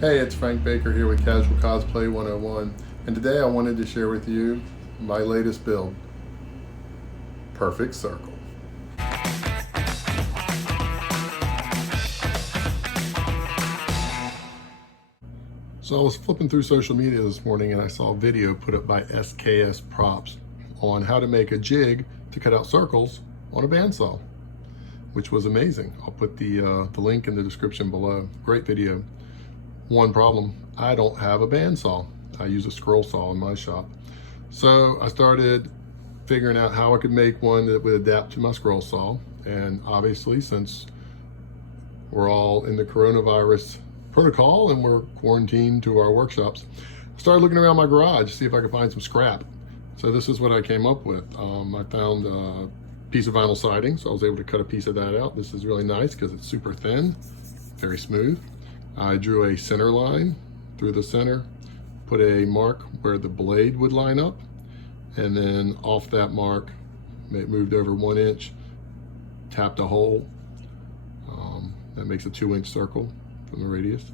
Hey, it's Frank Baker here with Casual Cosplay 101, and today I wanted to share with you my latest build, Perfect Circle. So I was flipping through social media this morning and I saw a video put up by SKS Props on how to make a jig to cut out circles on a bandsaw, which was amazing. I'll put the link in the description below. Great video. One problem, I don't have a bandsaw. I use a scroll saw in my shop. So I started figuring out how I could make one that would adapt to my scroll saw. And obviously, since we're all in the coronavirus protocol and we're quarantined to our workshops, I started looking around my garage to see if I could find some scrap. So this is what I came up with. I found a piece of vinyl siding, so I was able to cut a piece of that out. This is really nice because it's super thin, very smooth. I drew a center line through the center, put a mark where the blade would line up, and then off that mark, it moved over 1 inch, tapped a hole. That makes a 2-inch circle from the radius.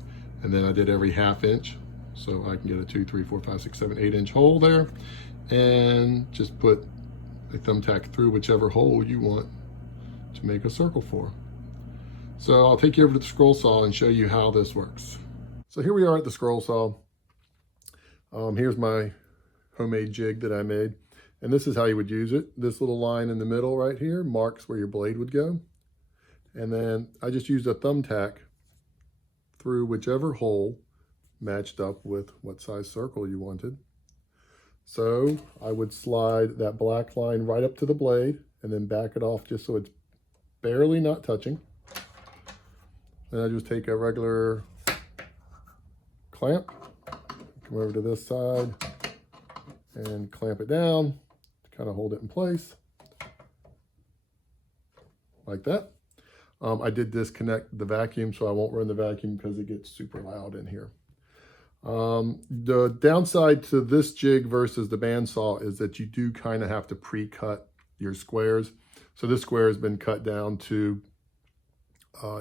And then I did every 1/2 inch, so I can get a 2, 3, 4, 5, 6, 7, 8 inch hole there, and just put a thumbtack through whichever hole you want to make a circle for. So I'll take you over to the scroll saw and show you how this works. So here we are at the scroll saw. Here's my homemade jig that I made. And this is how you would use it. This little line in the middle right here marks where your blade would go. And then I just used a thumbtack through whichever hole matched up with what size circle you wanted. So I would slide that black line right up to the blade and then back it off just so it's barely not touching. Then I just take a regular clamp, come over to this side and clamp it down to kind of hold it in place like that. I did disconnect the vacuum so I won't run the vacuum because it gets super loud in here. The downside to this jig versus the bandsaw is that you do kind of have to pre-cut your squares. So this square has been cut down to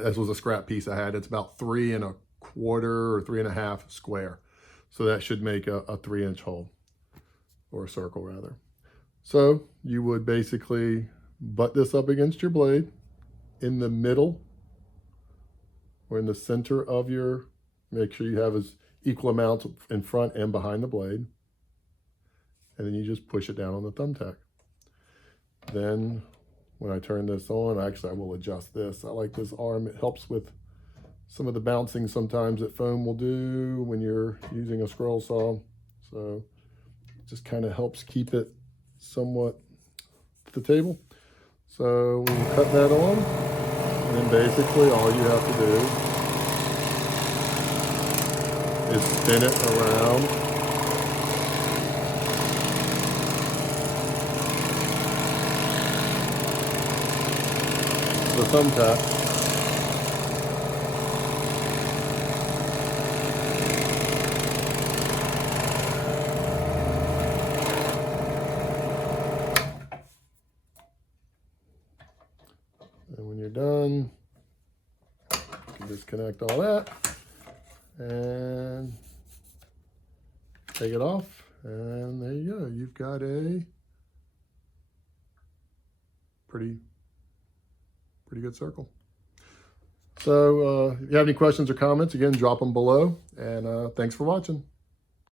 as was a scrap piece I had. It's about 3 1/4 or 3 1/2 square. So that should make a 3-inch hole, or a circle rather. So you would basically butt this up against your blade in the middle or in the center of your, make sure you have as equal amounts in front and behind the blade. And then you just push it down on the thumbtack. Then when I turn this on, actually I will adjust this. I like this arm. It helps with some of the bouncing sometimes that foam will do when you're using a scroll saw. So it just kind of helps keep it somewhat to the table. So we will cut that on, and then basically all you have to do is spin it around. The thumbtack. And when you're done, you can disconnect all that and take it off. And there you go. You've got a pretty good circle. So if you have any questions or comments, again, drop them below. And thanks for watching.